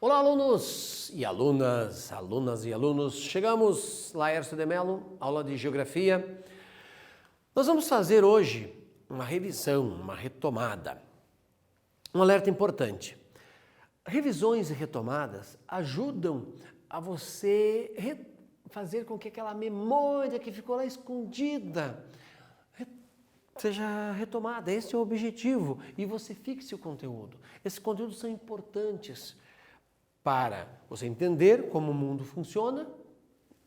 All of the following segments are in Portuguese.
Olá, alunos e alunas, alunas e alunos. Chegamos, Laércio de Mello, aula de Geografia. Nós vamos fazer hoje uma revisão, uma retomada. Um alerta importante. Revisões e retomadas ajudam a você fazer com que aquela memória que ficou lá escondida seja retomada. Esse é o objetivo. E você fixe o conteúdo. Esses conteúdos são importantes para você entender como o mundo funciona,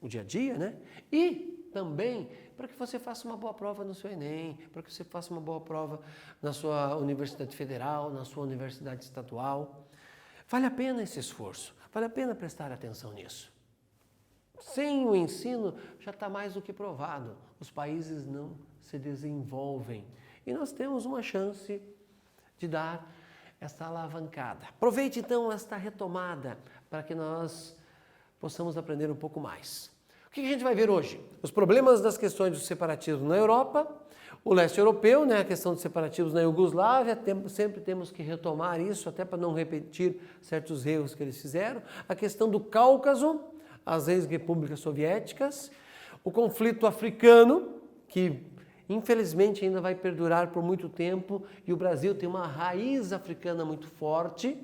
o dia a dia, né? E também para que você faça uma boa prova no seu Enem, para que você faça uma boa prova na sua Universidade Federal, na sua Universidade Estadual. Vale a pena esse esforço, vale a pena prestar atenção nisso. Sem o ensino, já está mais do que provado. Os países não se desenvolvem. E nós temos uma chance de dar esta alavancada. Aproveite então esta retomada para que nós possamos aprender um pouco mais. O que a gente vai ver hoje? Os problemas das questões do separatismo na Europa, o leste europeu, né, a questão dos separatismos na Iugoslávia, sempre temos que retomar isso, até para não repetir certos erros que eles fizeram. A questão do Cáucaso, as ex-repúblicas soviéticas, o conflito africano, que infelizmente ainda vai perdurar por muito tempo, e o Brasil tem uma raiz africana muito forte.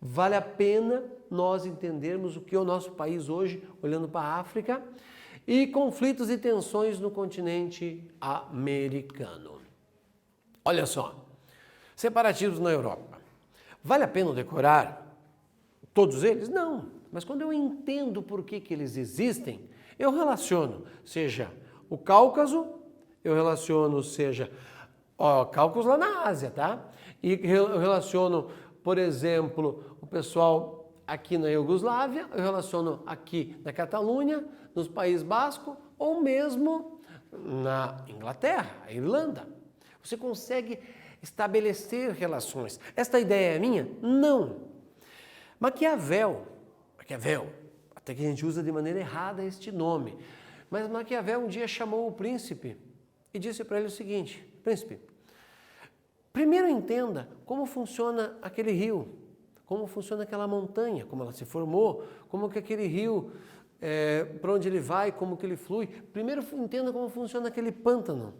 Vale a pena nós entendermos o que é o nosso país hoje, olhando para a África, e conflitos e tensões no continente americano. Olha só, separatismos na Europa. Vale a pena decorar todos eles? Não, mas quando eu entendo por que eles existem, eu relaciono, seja o Cáucaso, eu relaciono, Cáucaso lá na Ásia, tá? E eu relaciono, por exemplo, o pessoal aqui na Iugoslávia, eu relaciono aqui na Catalunha, nos Países Bascos, ou mesmo na Inglaterra, a Irlanda. Você consegue estabelecer relações. Esta ideia é minha? Não. Maquiavel, até que a gente usa de maneira errada este nome, mas Maquiavel um dia chamou o príncipe e disse para ele o seguinte: príncipe, primeiro entenda como funciona aquele rio, como funciona aquela montanha, como ela se formou, como que aquele rio, para onde ele vai, como que ele flui. Primeiro entenda como funciona aquele pântano,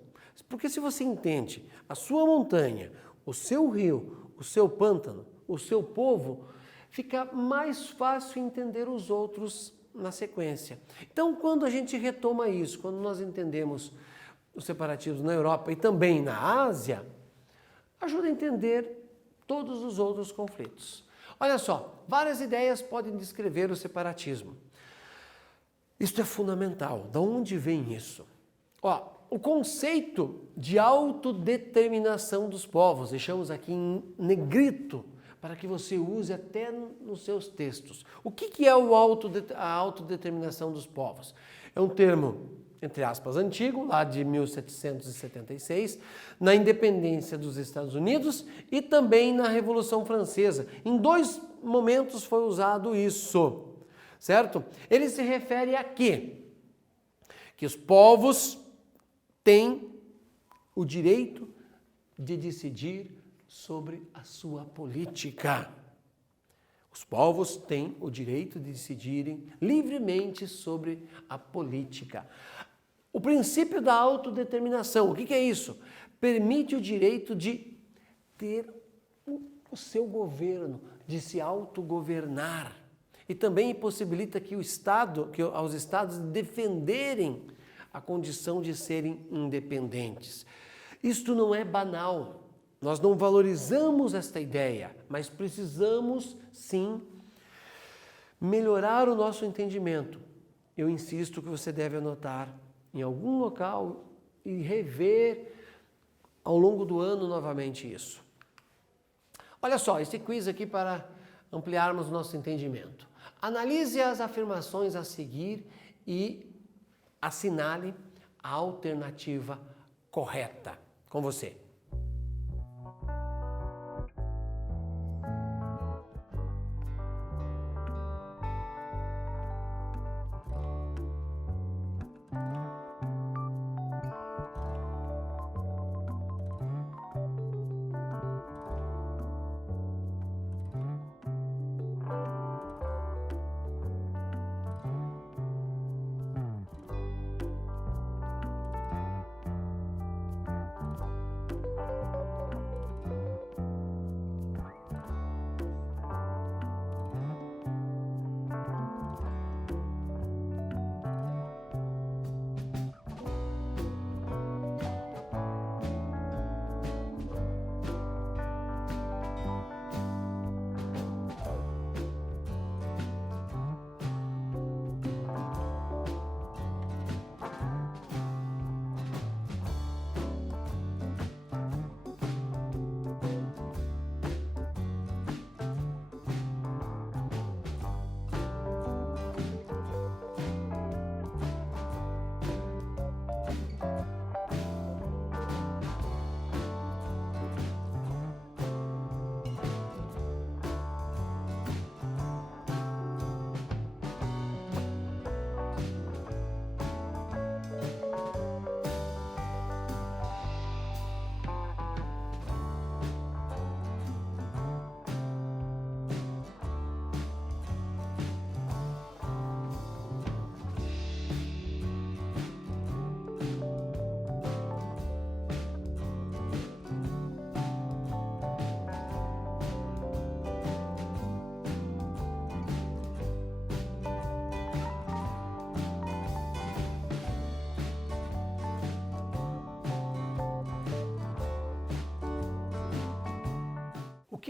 porque se você entende a sua montanha, o seu rio, o seu pântano, o seu povo, fica mais fácil entender os outros na sequência. Então, quando a gente retoma isso, quando nós entendemos os separatismos na Europa e também na Ásia, ajuda a entender todos os outros conflitos. Olha só, várias ideias podem descrever o separatismo. Isso é fundamental. De onde vem isso? O conceito de autodeterminação dos povos, deixamos aqui em negrito, para que você use até nos seus textos. O que é a autodeterminação dos povos? É um termo, entre aspas, antigo, lá de 1776, na independência dos Estados Unidos e também na Revolução Francesa. Em dois momentos foi usado isso, certo? Ele se refere a quê? Que os povos têm o direito de decidir sobre a sua política. Os povos têm o direito de decidirem livremente sobre a política. O princípio da autodeterminação, o que é isso? Permite o direito de ter o seu governo, de se autogovernar. E também possibilita que aos estados defenderem a condição de serem independentes. Isto não é banal. Nós não valorizamos esta ideia, mas precisamos, sim, melhorar o nosso entendimento. Eu insisto que você deve anotar em algum local e rever ao longo do ano novamente isso. Olha só, esse quiz aqui para ampliarmos o nosso entendimento. Analise as afirmações a seguir e assinale a alternativa correta. Com você.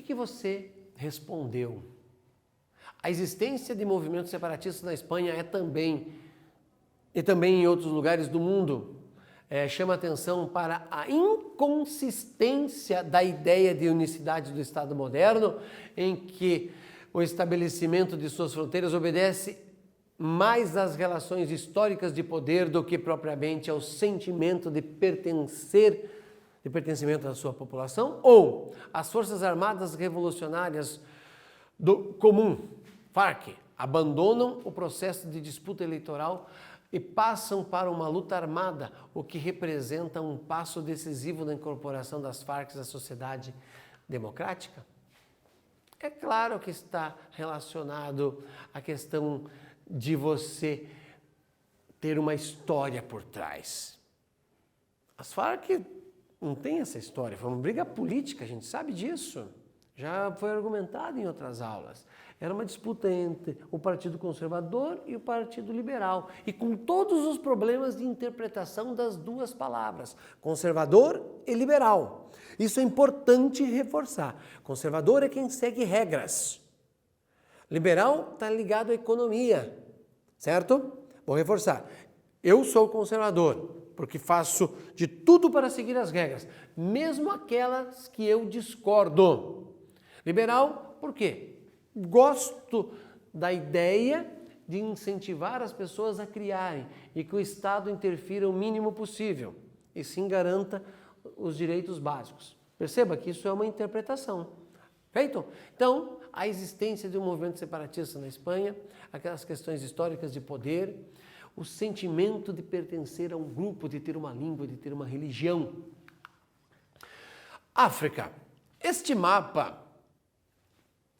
que você respondeu? A existência de movimentos separatistas na Espanha e também em outros lugares do mundo, chama atenção para a inconsistência da ideia de unicidade do Estado moderno, em que o estabelecimento de suas fronteiras obedece mais às relações históricas de poder do que propriamente ao sentimento de pertencimento da sua população, ou as Forças Armadas Revolucionárias do Comum, FARC, abandonam o processo de disputa eleitoral e passam para uma luta armada, o que representa um passo decisivo na incorporação das Farc à sociedade democrática? É claro que está relacionado à questão de você ter uma história por trás. As Farc não tem essa história, foi uma briga política, a gente sabe disso. Já foi argumentado em outras aulas. Era uma disputa entre o Partido Conservador e o Partido Liberal, e com todos os problemas de interpretação das duas palavras, conservador e liberal. Isso é importante reforçar. Conservador é quem segue regras. Liberal está ligado à economia, certo? Vou reforçar. Eu sou conservador, porque faço de tudo para seguir as regras, mesmo aquelas que eu discordo. Liberal, por quê? Gosto da ideia de incentivar as pessoas a criarem e que o Estado interfira o mínimo possível e sim garanta os direitos básicos. Perceba que isso é uma interpretação. Feito? Então, a existência de um movimento separatista na Espanha, aquelas questões históricas de poder, o sentimento de pertencer a um grupo, de ter uma língua, de ter uma religião. África. Este mapa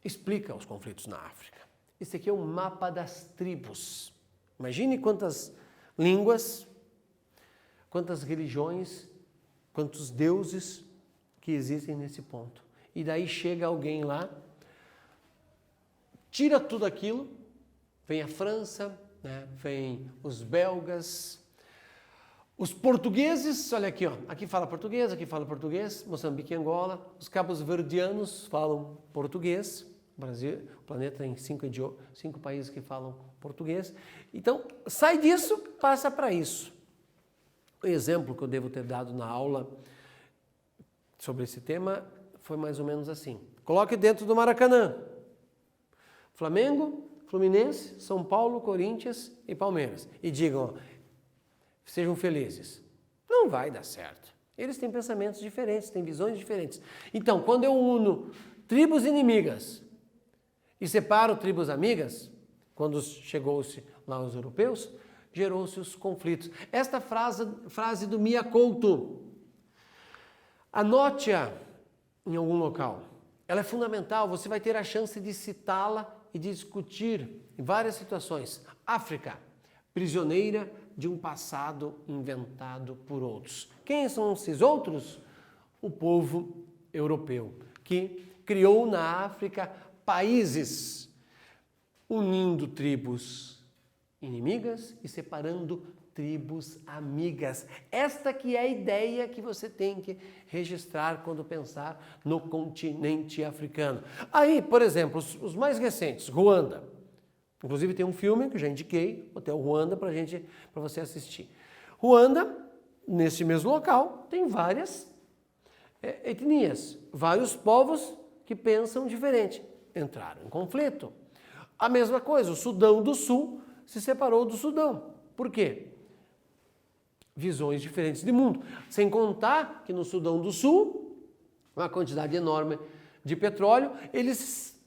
explica os conflitos na África. Esse aqui é o mapa das tribos. Imagine quantas línguas, quantas religiões, quantos deuses que existem nesse ponto. E daí chega alguém lá, tira tudo aquilo, vem a França, né? Vem os belgas, os portugueses, olha aqui, ó, aqui fala português, Moçambique e Angola, os cabo-verdianos falam português, Brasil, o planeta tem 5 países que falam português. Então, sai disso, passa para isso. O exemplo que eu devo ter dado na aula sobre esse tema foi mais ou menos assim. Coloque dentro do Maracanã. Flamengo, Fluminense, São Paulo, Corinthians e Palmeiras. E digam, ó, sejam felizes. Não vai dar certo. Eles têm pensamentos diferentes, têm visões diferentes. Então, quando eu uno tribos inimigas e separo tribos amigas, quando chegou-se lá os europeus, gerou-se os conflitos. Esta frase do Mia Couto, anote-a em algum local. Ela é fundamental, você vai ter a chance de citá-la e de discutir em várias situações. África, prisioneira de um passado inventado por outros. Quem são esses outros? O povo europeu, que criou na África países, unindo tribos inimigas e separando tribos amigas. Esta que é a ideia que você tem que registrar quando pensar no continente africano. Aí, por exemplo, os mais recentes, Ruanda. Inclusive tem um filme que eu já indiquei, Hotel Ruanda, para você assistir. Ruanda, nesse mesmo local, tem várias etnias, vários povos que pensam diferente. Entraram em conflito. A mesma coisa, o Sudão do Sul se separou do Sudão. Por quê? Visões diferentes de mundo. Sem contar que no Sudão do Sul, uma quantidade enorme de petróleo, eles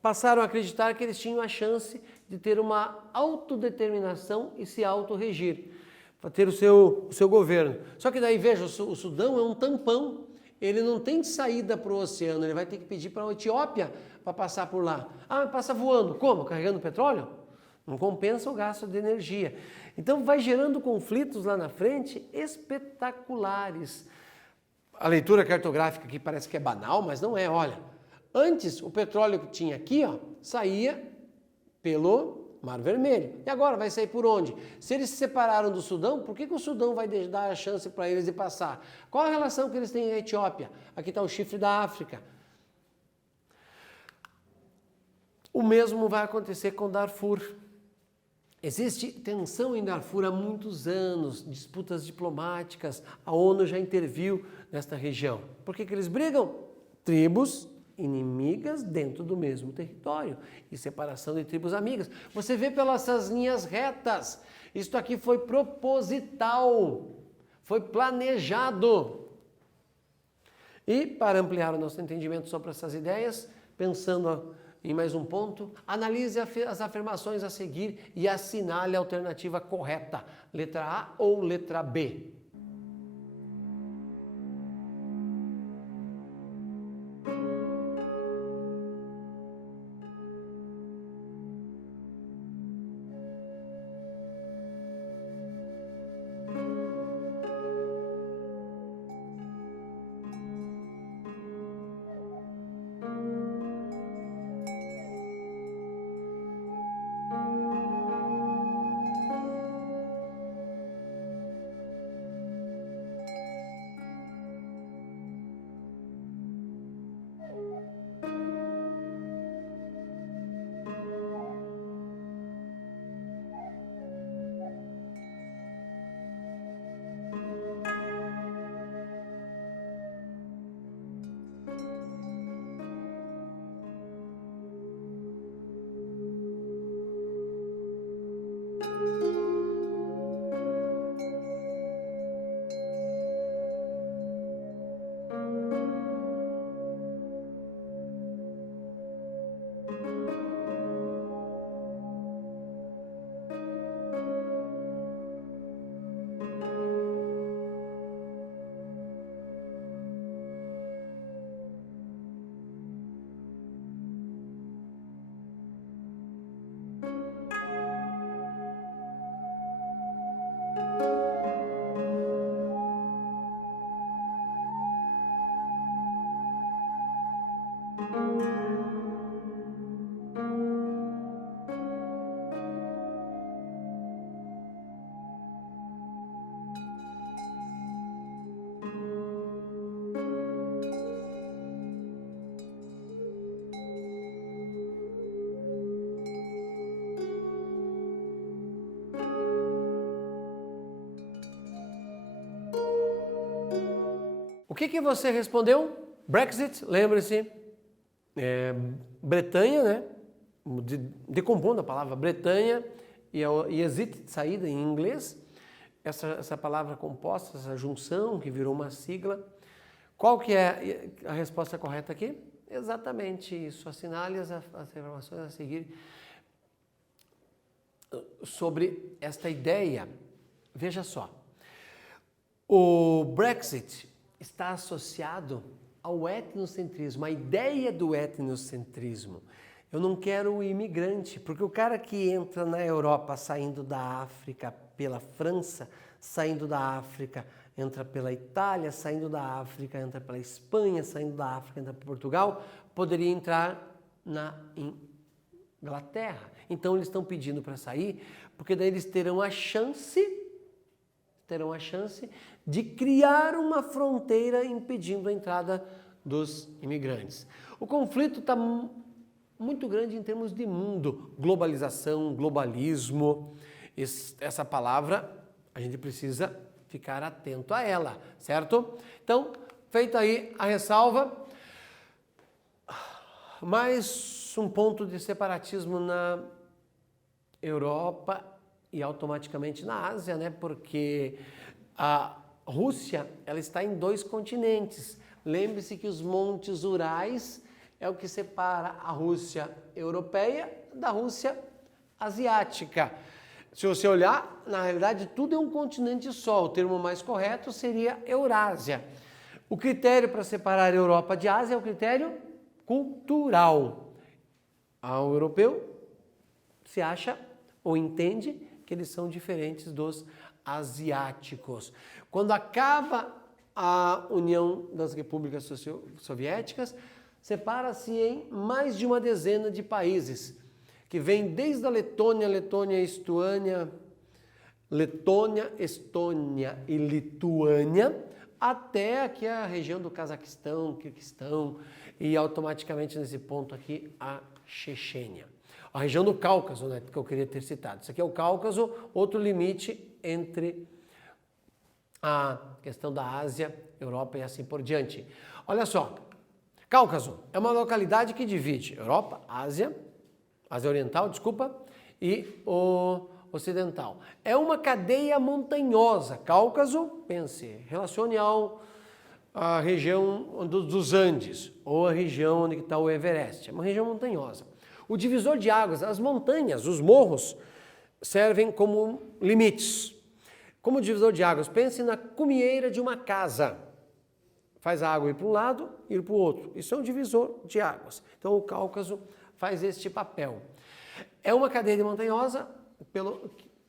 passaram a acreditar que eles tinham a chance de ter uma autodeterminação e se autorregir, para ter o seu governo. Só que daí, veja, o Sudão é um tampão, ele não tem saída para o oceano, ele vai ter que pedir para a Etiópia para passar por lá. Ah, passa voando. Como? Carregando petróleo? Não compensa o gasto de energia. Então vai gerando conflitos lá na frente espetaculares. A leitura cartográfica aqui parece que é banal, mas não é. Olha, antes o petróleo que tinha aqui, ó, saía pelo Mar Vermelho. E agora vai sair por onde? Se eles se separaram do Sudão, por que o Sudão vai dar a chance para eles de passar? Qual a relação que eles têm com a Etiópia? Aqui está o chifre da África. O mesmo vai acontecer com Darfur. Existe tensão em Darfur há muitos anos, disputas diplomáticas, a ONU já interviu nesta região. Por que eles brigam? Tribos inimigas dentro do mesmo território e separação de tribos amigas. Você vê pelas essas linhas retas, isto aqui foi proposital, foi planejado. E para ampliar o nosso entendimento sobre essas ideias, pensando em mais um ponto, analise as afirmações a seguir e assinale a alternativa correta, letra A ou letra B. O que você respondeu? Brexit, lembre-se, Bretanha, né? Decompondo a palavra Bretanha e exit, saída em inglês, essa palavra composta, essa junção que virou uma sigla. Qual que é a resposta correta aqui? Exatamente isso, assinale as informações a seguir sobre esta ideia. Veja só, o Brexit está associado ao etnocentrismo, a ideia do etnocentrismo. Eu não quero o imigrante, porque o cara que entra na Europa saindo da África pela França, saindo da África entra pela Itália, saindo da África entra pela Espanha, saindo da África entra para Portugal, poderia entrar na Inglaterra. Então eles estão pedindo para sair, porque daí eles terão a chance de criar uma fronteira impedindo a entrada dos imigrantes. O conflito está muito grande em termos de mundo, globalização, globalismo. Essa palavra a gente precisa ficar atento a ela, certo? Então, feita aí a ressalva, mais um ponto de separatismo na Europa e automaticamente na Ásia, né? Porque a Rússia, ela está em 2 continentes. Lembre-se que os montes Urais é o que separa a Rússia europeia da Rússia asiática. Se você olhar, na realidade tudo é um continente só. O termo mais correto seria Eurásia. O critério para separar a Europa de Ásia é o critério cultural. Ao europeu se acha ou entende que eles são diferentes dos asiáticos. Quando acaba a União das Repúblicas Soviéticas, separa-se em mais de uma dezena de países, que vem desde a Letônia, Estônia e Lituânia, até aqui a região do Cazaquistão, Quirguistão e automaticamente nesse ponto aqui a Chechênia. A região do Cáucaso, né, que eu queria ter citado. Isso aqui é o Cáucaso, outro limite entre a questão da Ásia, Europa e assim por diante. Olha só, Cáucaso é uma localidade que divide Europa, Ásia Oriental, desculpa, e o Ocidental. É uma cadeia montanhosa. Cáucaso, pense, relacione a região dos Andes, ou a região onde está o Everest. É uma região montanhosa. O divisor de águas, as montanhas, os morros, servem como limites. Como divisor de águas, pense na cumieira de uma casa. Faz a água ir para um lado e ir para o outro. Isso é um divisor de águas. Então o Cáucaso faz este papel. É uma cadeia montanhosa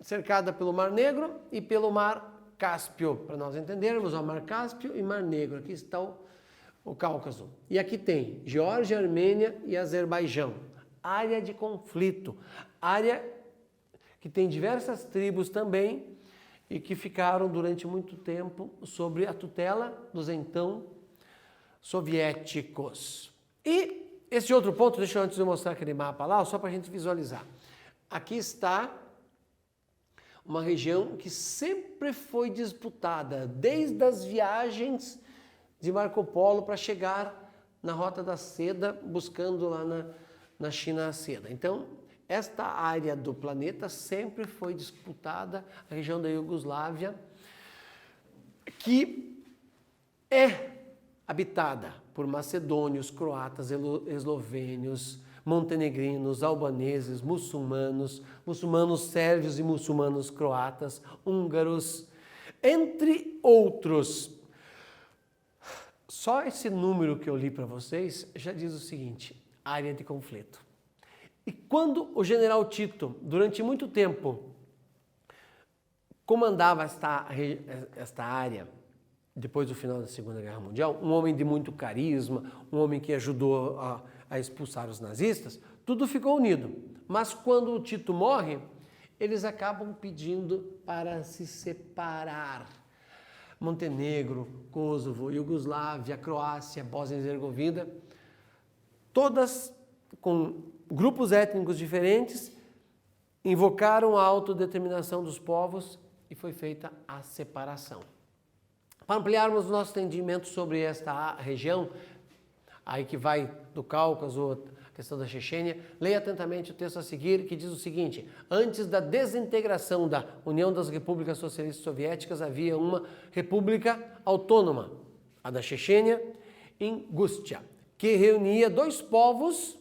cercada pelo Mar Negro e pelo Mar Cáspio. Para nós entendermos, o Mar Cáspio e Mar Negro. Aqui está o Cáucaso. E aqui tem Geórgia, Armênia e Azerbaijão. Área de conflito. Área que tem diversas tribos também e que ficaram durante muito tempo sob a tutela dos então soviéticos. E esse outro ponto, deixa eu antes de mostrar aquele mapa lá, só para a gente visualizar. Aqui está uma região que sempre foi disputada, desde as viagens de Marco Polo para chegar na Rota da Seda, buscando lá na China a seda. Então, esta área do planeta sempre foi disputada, a região da Iugoslávia, que é habitada por macedônios, croatas, eslovênios, montenegrinos, albaneses, muçulmanos sérvios e muçulmanos croatas, húngaros, entre outros. Só esse número que eu li para vocês já diz o seguinte: área de conflito. E quando o general Tito, durante muito tempo, comandava esta área, depois do final da Segunda Guerra Mundial, um homem de muito carisma, um homem que ajudou a expulsar os nazistas, tudo ficou unido. Mas quando o Tito morre, eles acabam pedindo para se separar. Montenegro, Kosovo, Iugoslávia, Croácia, Bósnia e Herzegovina, todas com grupos étnicos diferentes, invocaram a autodeterminação dos povos e foi feita a separação. Para ampliarmos o nosso entendimento sobre esta região, aí que vai do Cáucaso, a questão da Chechênia, leia atentamente o texto a seguir, que diz o seguinte: antes da desintegração da União das Repúblicas Socialistas Soviéticas, havia uma república autônoma, a da Chechênia, Ingústia, que reunia dois povos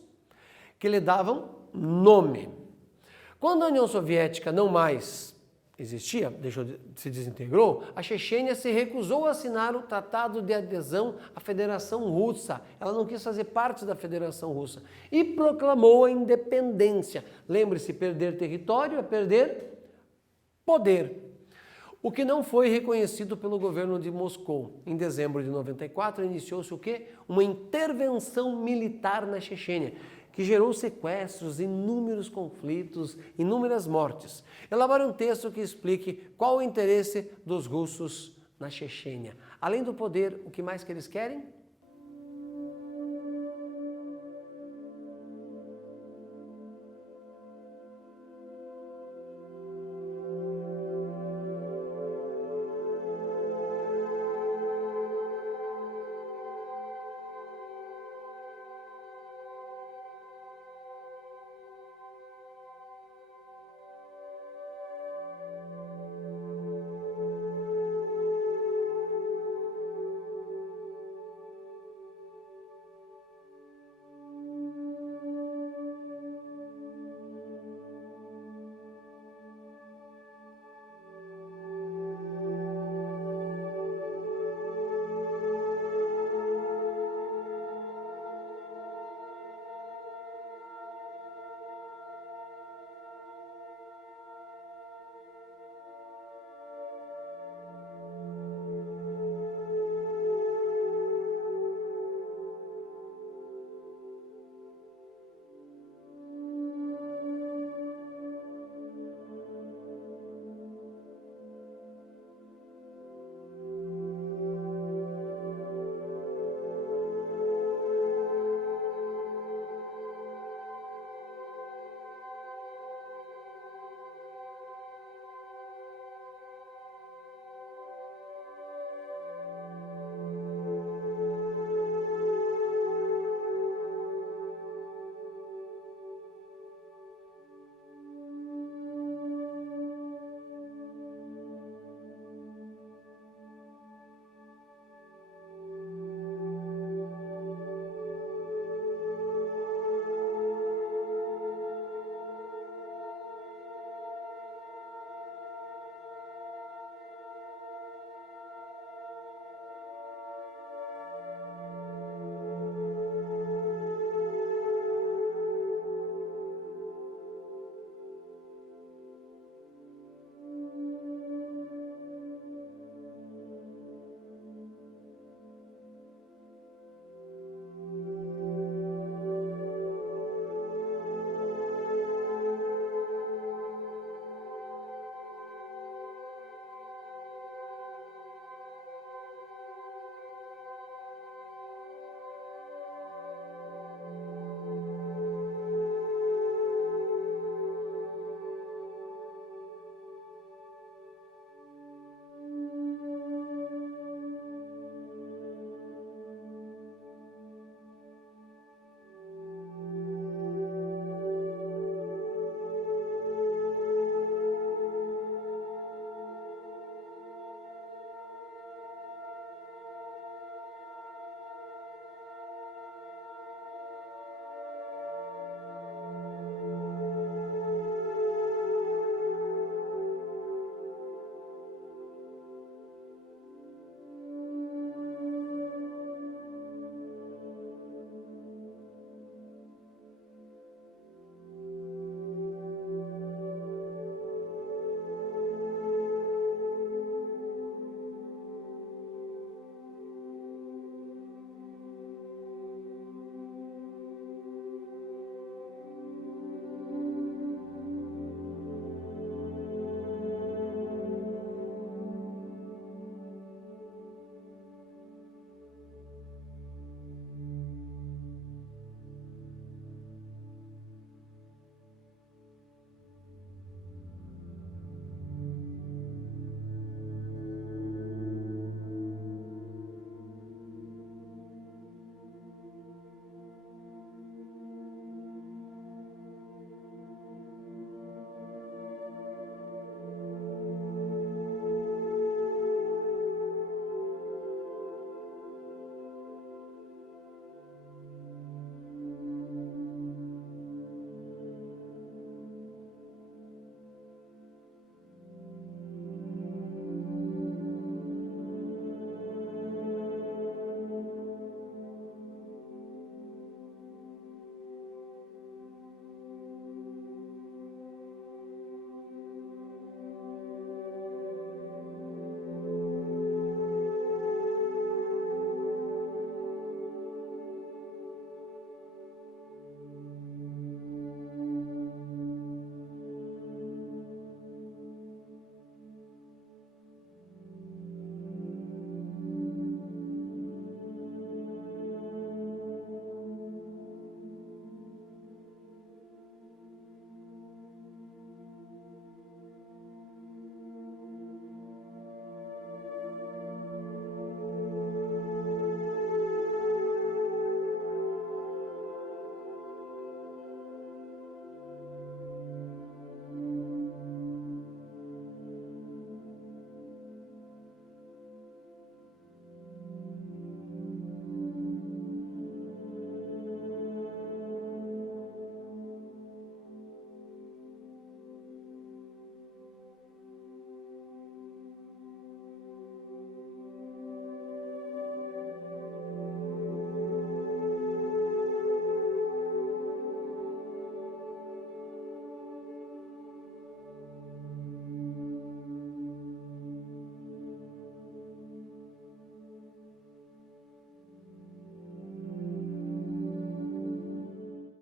que lhe davam nome. Quando a União Soviética não mais existia, se desintegrou, a Chechênia se recusou a assinar o Tratado de Adesão à Federação Russa. Ela não quis fazer parte da Federação Russa e proclamou a independência. Lembre-se, perder território é perder poder. O que não foi reconhecido pelo governo de Moscou. Em dezembro de 94, iniciou-se o quê? Uma intervenção militar na Chechênia, que gerou sequestros, inúmeros conflitos, inúmeras mortes. Elabore um texto que explique qual o interesse dos russos na Chechênia. Além do poder, o que mais que eles querem?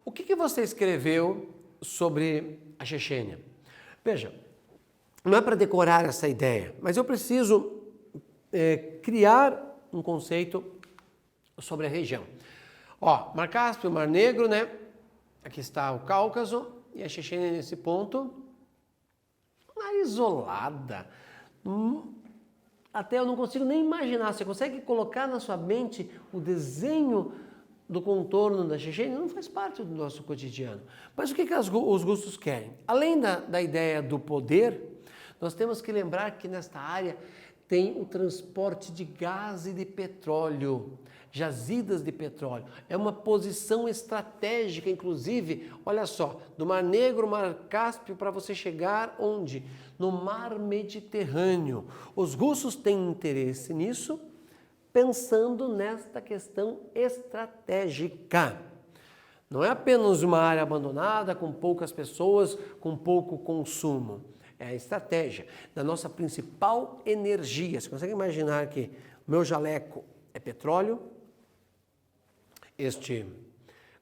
O que você escreveu sobre a Chechênia? Veja, não é para decorar essa ideia, mas eu preciso criar um conceito sobre a região. Ó, Mar Cáspio, Mar Negro, né? Aqui está o Cáucaso e a Chechênia nesse ponto, isolada. Até eu não consigo nem imaginar. Você consegue colocar na sua mente o desenho do contorno da Chechênia? Não faz parte do nosso cotidiano. Mas o que os russos querem? Além da ideia do poder, nós temos que lembrar que nesta área tem o transporte de gás e de petróleo, jazidas de petróleo. É uma posição estratégica, inclusive, olha só, do Mar Negro, Mar Cáspio, para você chegar onde? No Mar Mediterrâneo. Os russos têm interesse nisso, pensando nesta questão estratégica. Não é apenas uma área abandonada, com poucas pessoas, com pouco consumo. É a estratégia da nossa principal energia. Você consegue imaginar que o meu jaleco é petróleo, este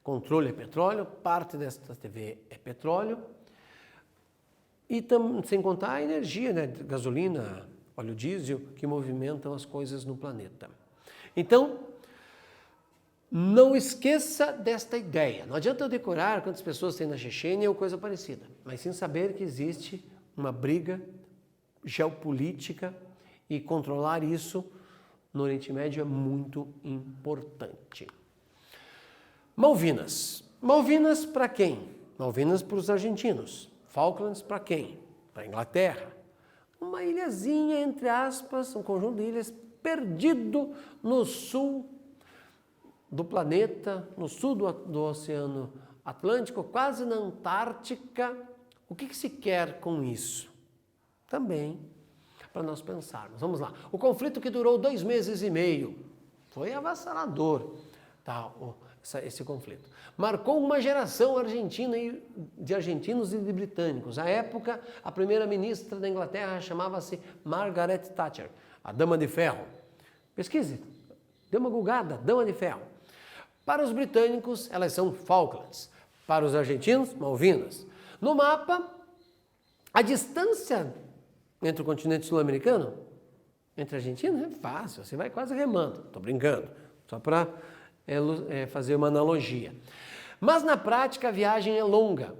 controle é petróleo, parte desta TV é petróleo, e sem contar a energia, né? Gasolina, óleo diesel, que movimentam as coisas no planeta. Então, não esqueça desta ideia. Não adianta eu decorar quantas pessoas tem na Chechênia ou coisa parecida, mas sim saber que existe uma briga geopolítica e controlar isso no Oriente Médio é muito importante. Malvinas. Malvinas para quem? Malvinas para os argentinos. Falklands para quem? Para a Inglaterra. Uma ilhazinha, entre aspas, um conjunto de ilhas perdido no sul do planeta, no sul do Oceano Atlântico, quase na Antártica. O que se quer com isso? Também para nós pensarmos. Vamos lá. O conflito que durou 2 meses e meio foi avassalador, tá? Esse conflito. Marcou uma geração argentina de argentinos e de britânicos. À época, a primeira-ministra da Inglaterra chamava-se Margaret Thatcher, a Dama de Ferro. Pesquise, dê uma googada, Dama de Ferro. Para os britânicos, elas são Falklands. Para os argentinos, Malvinas. No mapa, a distância entre o continente sul-americano, entre a Argentina, é fácil, você vai quase remando. Estou brincando, só para fazer uma analogia. Mas na prática a viagem é longa.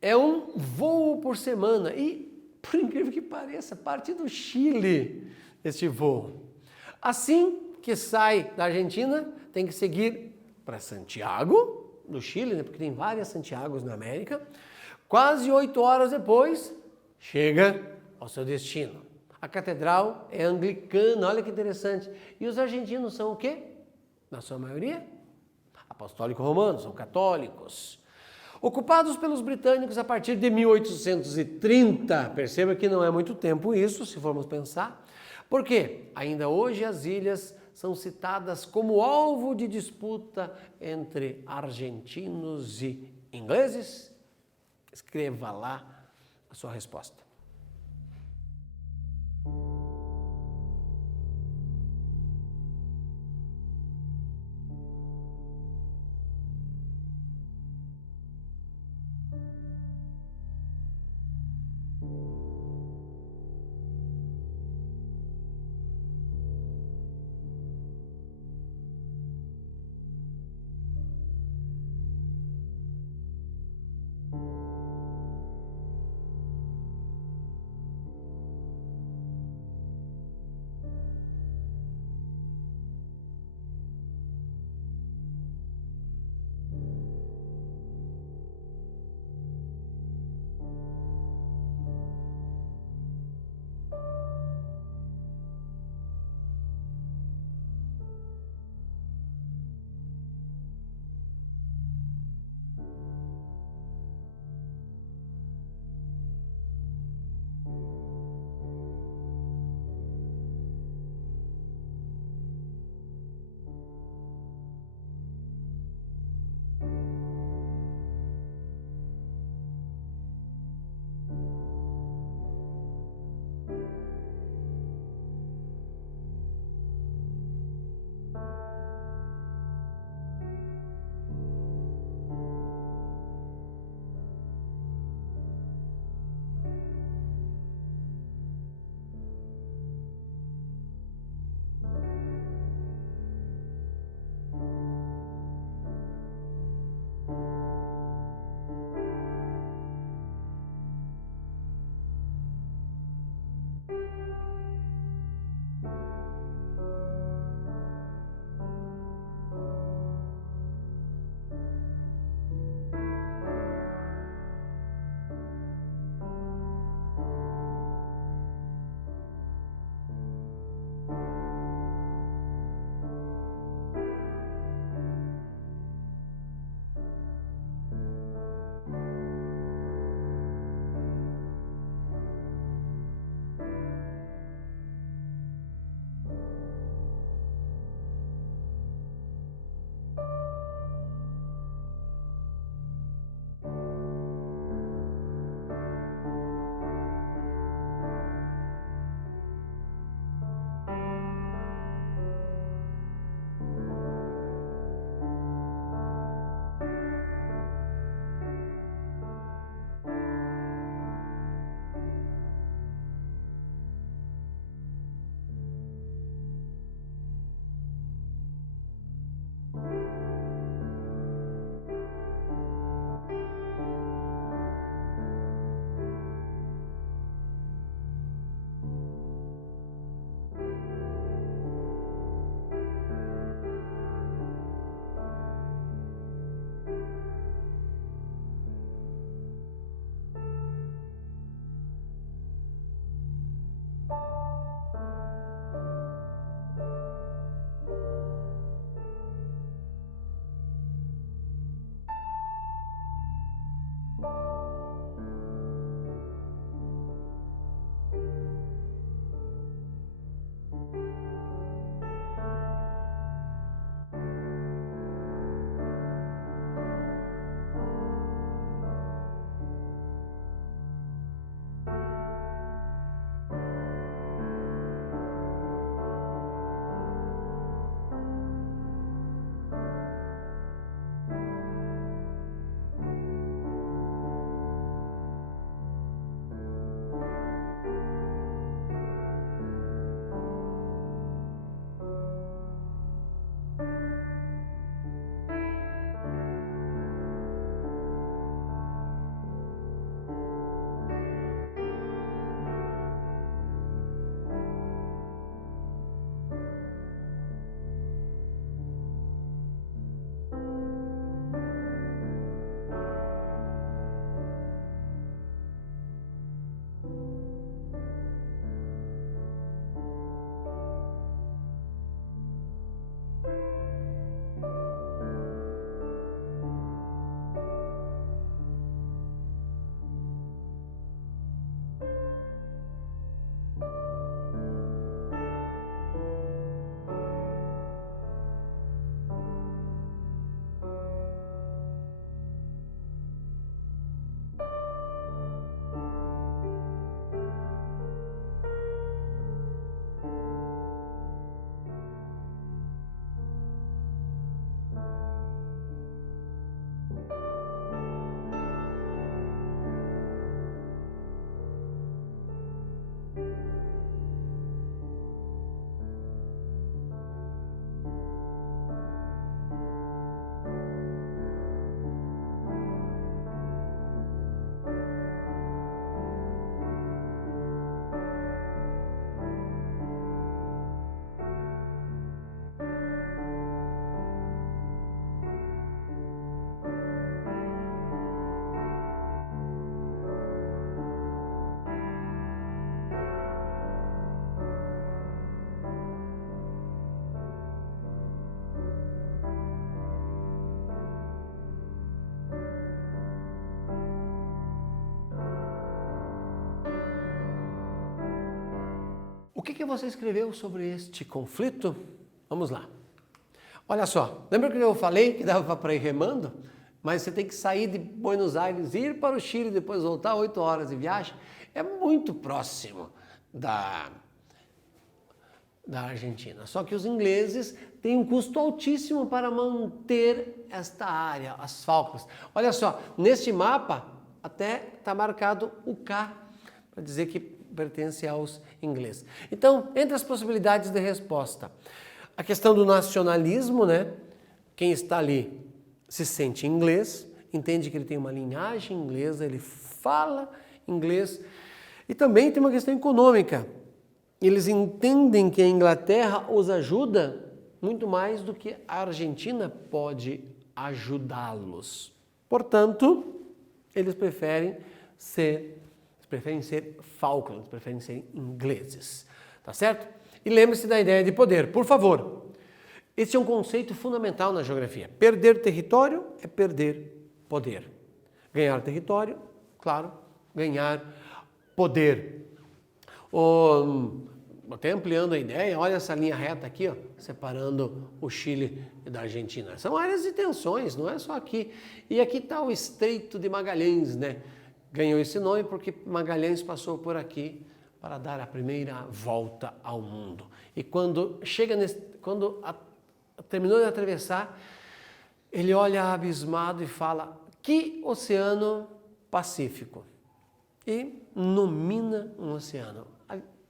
É um voo por semana e, por incrível que pareça, parte do Chile este voo. Assim que sai da Argentina, tem que seguir para Santiago, do Chile, né, porque tem várias Santiagos na América. Quase 8 horas depois, chega ao seu destino. A catedral é anglicana, olha que interessante. E os argentinos são o quê? Na sua maioria, apostólico-romanos, são católicos. Ocupados pelos britânicos a partir de 1830. Perceba que não é muito tempo isso, se formos pensar. Porque ainda hoje as ilhas são citadas como alvo de disputa entre argentinos e ingleses? Escreva lá a sua resposta. que você escreveu sobre este conflito? Vamos lá. Olha só, lembra que eu falei que dava para ir remando? Mas você tem que sair de Buenos Aires, ir para o Chile, depois voltar 8 horas de viagem. É muito próximo da Argentina. Só que os ingleses têm um custo altíssimo para manter esta área, as Falklands. Olha só, neste mapa até está marcado o K, para dizer que pertence aos ingleses. Então, entre as possibilidades de resposta, a questão do nacionalismo, né? Quem está ali se sente inglês, entende que ele tem uma linhagem inglesa, ele fala inglês. E também tem uma questão econômica. Eles entendem que a Inglaterra os ajuda muito mais do que a Argentina pode ajudá-los. Portanto, eles preferem ser Falklands, preferem ser ingleses. Tá certo? E lembre-se da ideia de poder, por favor. Esse é um conceito fundamental na geografia. Perder território é perder poder. Ganhar território, claro, ganhar poder. Até ampliando a ideia, olha essa linha reta aqui, ó, separando o Chile da Argentina. São áreas de tensões, não é só aqui. E aqui está o Estreito de Magalhães, né? Ganhou esse nome porque Magalhães passou por aqui para dar a primeira volta ao mundo. E quando terminou de atravessar, ele olha abismado e fala: que Oceano Pacífico? E nomina um oceano.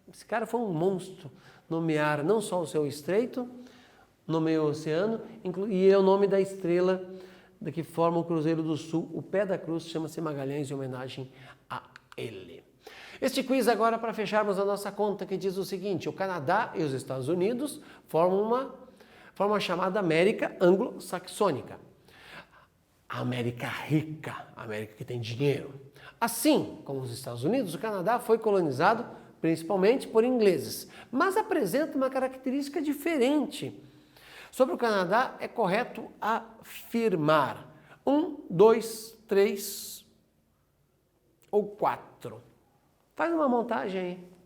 Esse cara foi um monstro, nomear não só o seu estreito, nomeou o oceano, e é o nome da estrela que forma o Cruzeiro do Sul. O pé da cruz chama-se Magalhães, em homenagem a ele. Este quiz agora para fecharmos a nossa conta, que diz o seguinte: o Canadá e os Estados Unidos formam a chamada América Anglo-Saxônica. A América rica, a América que tem dinheiro. Assim como os Estados Unidos, o Canadá foi colonizado principalmente por ingleses, mas apresenta uma característica diferente. Sobre o Canadá, é correto afirmar 1, 2, 3 ou 4. Faz uma montagem aí.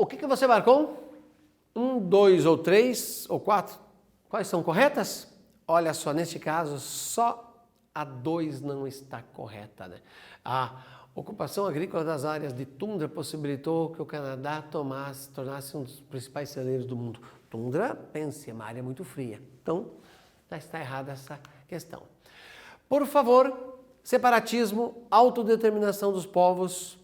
O que você marcou? 1, 2 ou 3 ou 4? Quais são corretas? Olha só, neste caso, só a 2 não está correta, né? A ocupação agrícola das áreas de tundra possibilitou que o Canadá tornasse um dos principais celeiros do mundo. Tundra, pense, é uma área muito fria. Então, está errada essa questão. Por favor, separatismo, autodeterminação dos povos,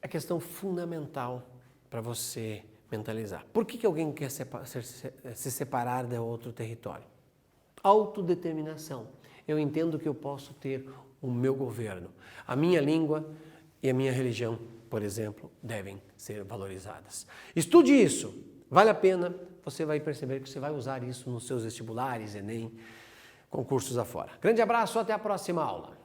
é questão fundamental para você mentalizar. Por que alguém quer se separar de outro território? Autodeterminação. Eu entendo que eu posso ter o meu governo. A minha língua e a minha religião, por exemplo, devem ser valorizadas. Estude isso. Vale a pena. Você vai perceber que você vai usar isso nos seus vestibulares, Enem, concursos afora. Grande abraço, até a próxima aula.